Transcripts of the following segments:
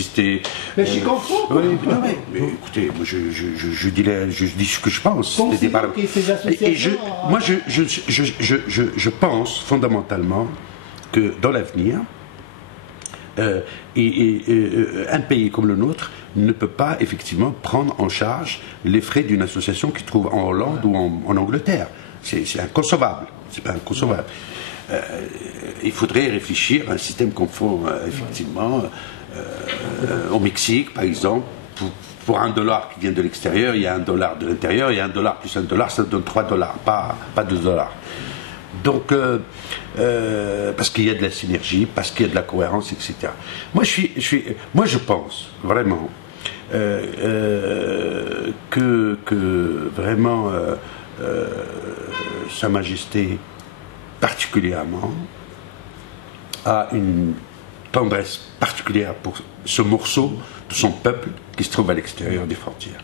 existé. Mais je suis content. Oui, non, mais écoutez, moi je dis ce que je pense. Moi je pense fondamentalement que dans l'avenir, un pays comme le nôtre ne peut pas effectivement prendre en charge les frais d'une association qui se trouve en Hollande ou en Angleterre. C'est inconcevable. C'est pas inconcevable. Il faudrait réfléchir à un système qu'on fait effectivement au Mexique, par exemple. Pour $1 qui vient de l'extérieur, il y a $1 de l'intérieur, il y a $1 plus $1, ça donne $3, pas $2. Donc, parce qu'il y a de la synergie, parce qu'il y a de la cohérence, etc. Moi, je pense vraiment que vraiment Sa Majesté particulièrement a une tendresse particulière pour ce morceau de son peuple qui se trouve à l'extérieur des frontières.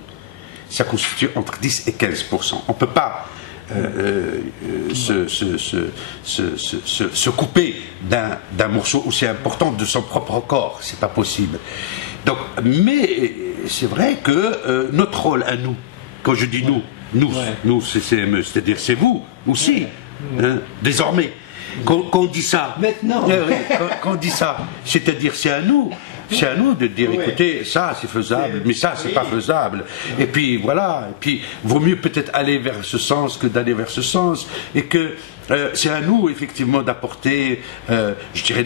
Ça constitue entre 10 et 15%. On ne peut pas se couper d'un morceau aussi important de son propre corps. C'est pas possible. Donc, mais c'est vrai que notre rôle à nous, quand je dis nous CCME, c'est-à-dire c'est vous aussi, hein, désormais, qu'on dit ça. Maintenant. Qu'on dit ça, c'est-à-dire c'est à nous. C'est à nous de dire, écoutez, ça c'est faisable, mais ça c'est pas faisable. Et puis voilà, et puis vaut mieux peut-être aller vers ce sens que d'aller vers ce sens. Et que c'est à nous effectivement d'apporter, je dirais,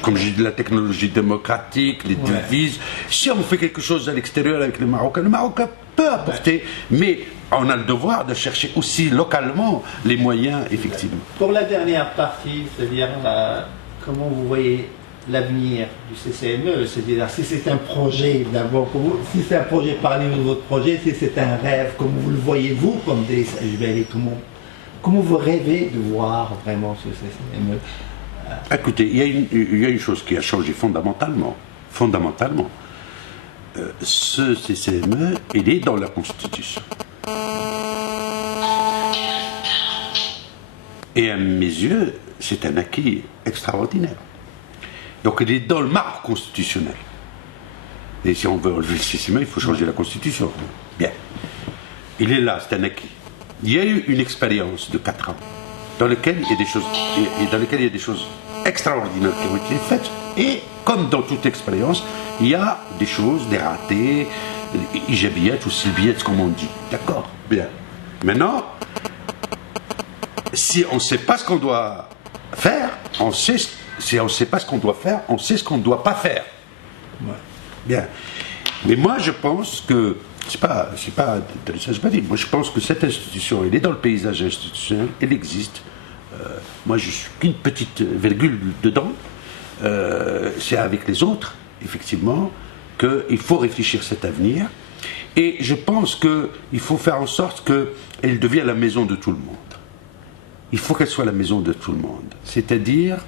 comme je dis, la technologie démocratique, les devises. Si on fait quelque chose à l'extérieur avec les Marocains, le Marocain peut apporter, mais on a le devoir de chercher aussi localement les moyens, effectivement. Pour la dernière partie, c'est-à-dire comment vous voyez l'avenir du CCME, c'est-à-dire si c'est un projet d'abord, si c'est un projet, parlez-nous de votre projet, si c'est un rêve, comment vous le voyez-vous comme des SHBL, comment vous rêvez de voir vraiment ce CCME? Écoutez, il y a une chose qui a changé fondamentalement. Ce CCME, il est dans la Constitution. Et à mes yeux, c'est un acquis extraordinaire. Donc il est dans le marbre constitutionnel. Et si on veut enlever le CCME, il faut changer la Constitution. Bien. Il est là, c'est un acquis. Il y a eu une expérience de 4 ans dans laquelle il y a des choses extraordinaires qui ont été faites. Et comme dans toute expérience, il y a des choses, des ratés, ijabillettes ou silbillettes, comme on dit. D'accord? Bien. Maintenant, si on ne sait pas ce qu'on doit faire, si on ne sait pas ce qu'on doit faire, on sait ce qu'on ne doit pas faire. Ouais. Bien. Mais moi, je pense que moi, je pense que cette institution, elle est dans le paysage institutionnel, elle existe. Moi, je suis qu'une petite virgule dedans. C'est avec les autres, effectivement, qu'il faut réfléchir cet avenir. Et je pense qu'il faut faire en sorte qu'elle devienne la maison de tout le monde. Il faut qu'elle soit la maison de tout le monde. C'est-à-dire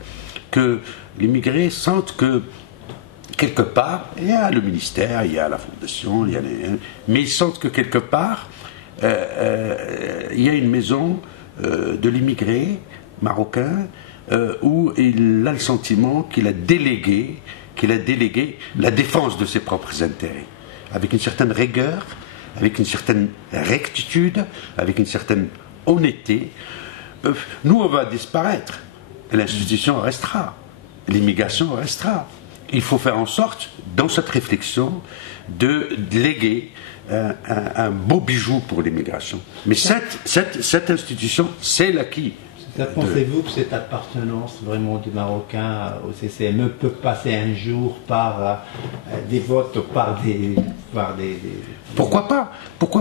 que l'immigré sente que, quelque part, il y a le ministère, il y a la fondation, mais ils sentent que quelque part, il y a une maison de l'immigré marocain où il a le sentiment qu'il a délégué la défense de ses propres intérêts, avec une certaine rigueur, avec une certaine rectitude, avec une certaine honnêteté. Nous, on va disparaître. L'institution restera. L'immigration restera. Il faut faire en sorte, dans cette réflexion, de léguer un beau bijou pour l'immigration. Mais cette institution, c'est l'acquis. Pensez-vous que cette appartenance vraiment du Marocain au CCME peut passer un jour par des votes ou par des... Pourquoi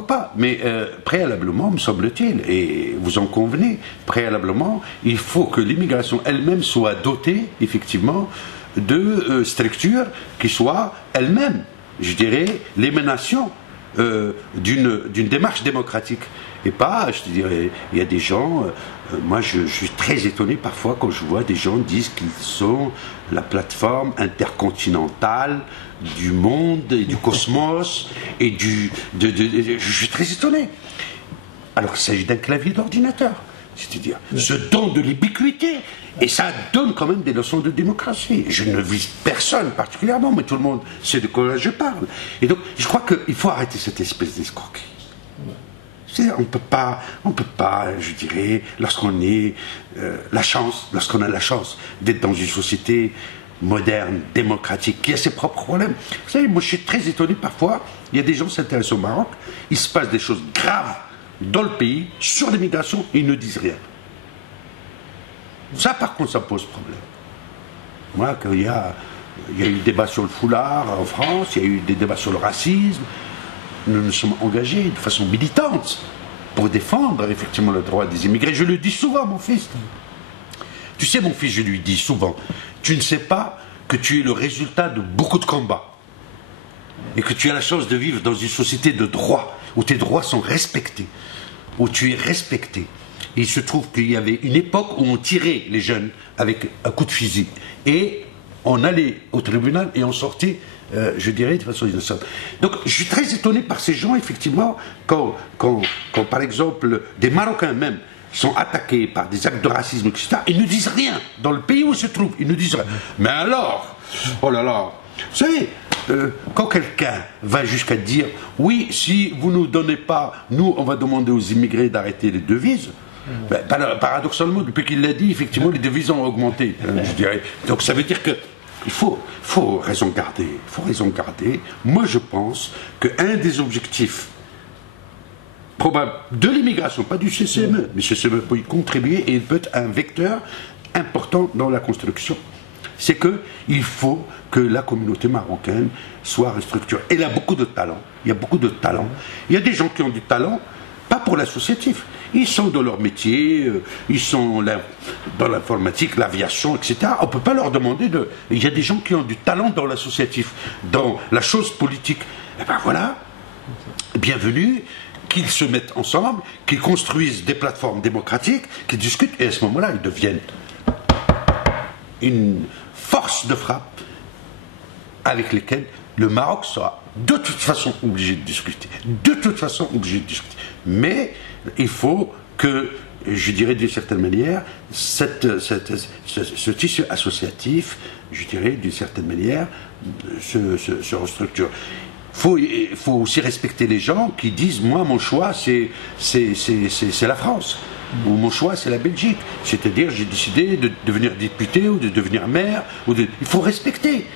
pas? Mais préalablement, me semble-t-il, et vous en convenez, préalablement, il faut que l'immigration elle-même soit dotée, effectivement, de structures qui soient elles-mêmes, je dirais, l'émanation d'une démarche démocratique. Et pas, je te dirais, il y a des gens, moi je suis très étonné parfois quand je vois des gens disent qu'ils sont la plateforme intercontinentale du monde et du cosmos, et je suis très étonné. Alors qu'il s'agit d'un clavier d'ordinateur. c'est-à-dire ce don de l'ubiquité. Et ça donne quand même des leçons de démocratie. Je ne vise personne particulièrement, mais tout le monde sait de quoi je parle. Et donc, je crois qu'il faut arrêter cette espèce d'escroquerie. On ne peut pas, je dirais, lorsqu'on a la chance d'être dans une société moderne, démocratique, qui a ses propres problèmes. Vous savez, moi je suis très étonné parfois, il y a des gens qui s'intéressent au Maroc, il se passe des choses graves dans le pays, sur l'immigration, et ils ne disent rien. Ça par contre, ça pose problème. Moi, il y a eu des débats sur le foulard en France, il y a eu des débats sur le racisme, nous nous sommes engagés de façon militante pour défendre effectivement le droit des immigrés. Je le dis souvent à mon fils. Tu sais, mon fils, je lui dis souvent, tu ne sais pas que tu es le résultat de beaucoup de combats et que tu as la chance de vivre dans une société de droit où tes droits sont respectés, où tu es respecté. Et il se trouve qu'il y avait une époque où on tirait les jeunes avec un coup de fusil et on allait au tribunal et on sortait, je dirais, de façon innocente. Donc je suis très étonné par ces gens, effectivement, quand par exemple des Marocains même sont attaqués par des actes de racisme, etc., ils ne disent rien dans le pays où ils se trouvent, ils ne disent rien. Mais alors, oh là là, vous savez, quand quelqu'un va jusqu'à dire oui, si vous ne nous donnez pas, nous on va demander aux immigrés d'arrêter les devises, ben, paradoxalement, depuis qu'il l'a dit, effectivement les devises ont augmenté, je dirais. Donc ça veut dire que il faut raison garder, il faut raison garder. Moi je pense qu'un des objectifs probable de l'immigration, pas du CCME, mais CCME peut y contribuer et il peut être un vecteur important dans la construction. C'est qu'il faut que la communauté marocaine soit restructurée. Elle a beaucoup de talent. Il y a beaucoup de talent. Il y a des gens qui ont du talent, pas pour l'associatif. Ils sont dans leur métier, ils sont dans l'informatique, l'aviation, etc. On ne peut pas leur demander de... Il y a des gens qui ont du talent dans l'associatif, dans la chose politique. Et ben voilà, bienvenue, qu'ils se mettent ensemble, qu'ils construisent des plateformes démocratiques, qu'ils discutent, et à ce moment-là, ils deviennent une force de frappe avec lesquelles le Maroc sera de toute façon obligé de discuter. De toute façon obligé de discuter. Mais il faut que, je dirais d'une certaine manière, ce tissu associatif, je dirais d'une certaine manière, se restructure. Il faut aussi respecter les gens qui disent moi mon choix c'est la France ou mon choix c'est la Belgique, c'est-à-dire j'ai décidé de devenir député ou de devenir maire il faut respecter.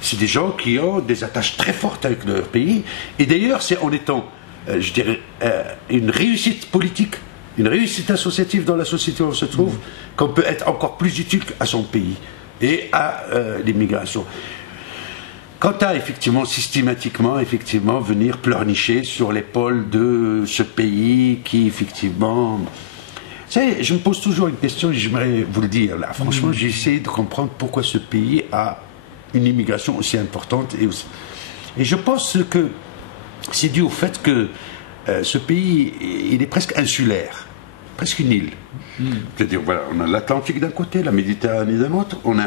C'est des gens qui ont des attaches très fortes avec leur pays et d'ailleurs c'est en étant je dirais une réussite politique, une réussite associative dans la société où on se trouve qu'on peut être encore plus utile à son pays et à l'immigration. Quant à, effectivement, systématiquement, effectivement, venir pleurnicher sur l'épaule de ce pays qui, effectivement... Vous savez, je me pose toujours une question et j'aimerais vous le dire, là. Franchement, j'ai essayé de comprendre pourquoi ce pays a une immigration aussi importante. Et je pense que c'est dû au fait que ce pays, il est presque insulaire, presque une île. C'est-à-dire, voilà, on a l'Atlantique d'un côté, la Méditerranée d'un autre, on a...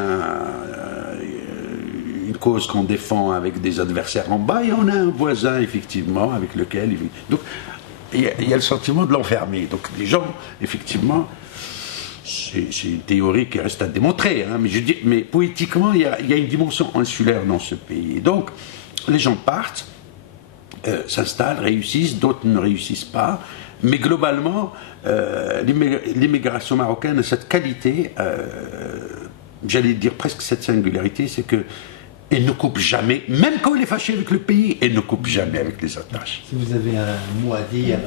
une cause qu'on défend avec des adversaires en bas et on a un voisin effectivement avec lequel donc il y a le sentiment de l'enfermer. Donc les gens effectivement c'est une théorie qui reste à démontrer hein, mais poétiquement il y a une dimension insulaire dans ce pays et donc les gens partent s'installent, réussissent, d'autres ne réussissent pas mais globalement l'immigration marocaine a cette qualité j'allais dire presque cette singularité, c'est que elle ne coupe jamais, même quand elle est fâchée avec le pays, elle ne coupe jamais avec les attaches. Si vous avez un mot à dire,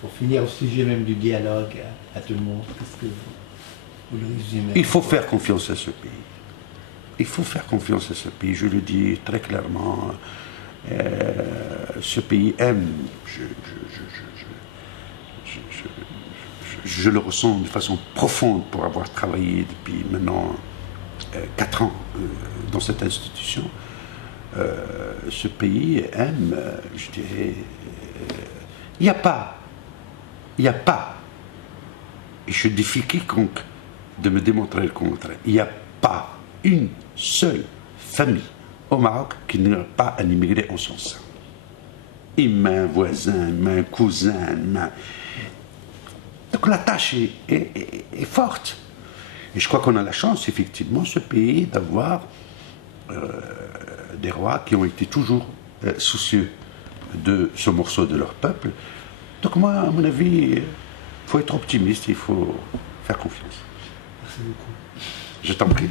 pour finir au sujet même du dialogue à tout le monde, qu'est-ce que vous le résumez? Il faut faire confiance à ce pays. Il faut faire confiance à ce pays, je le dis très clairement. Ce pays aime, je le ressens de façon profonde pour avoir travaillé depuis maintenant 4 ans dans cette institution. Ce pays aime, je dirais, il n'y a pas, et je défie quiconque de me démontrer le contraire, il n'y a pas une seule famille au Maroc qui n'a pas un immigré en son sein. Il m'a un voisin, il m'a un cousin, Donc la tâche est forte. Et je crois qu'on a la chance, effectivement, ce pays, d'avoir des rois qui ont été toujours soucieux de ce morceau de leur peuple. Donc moi, à mon avis, il faut être optimiste, il faut faire confiance. Merci beaucoup. Je t'en prie.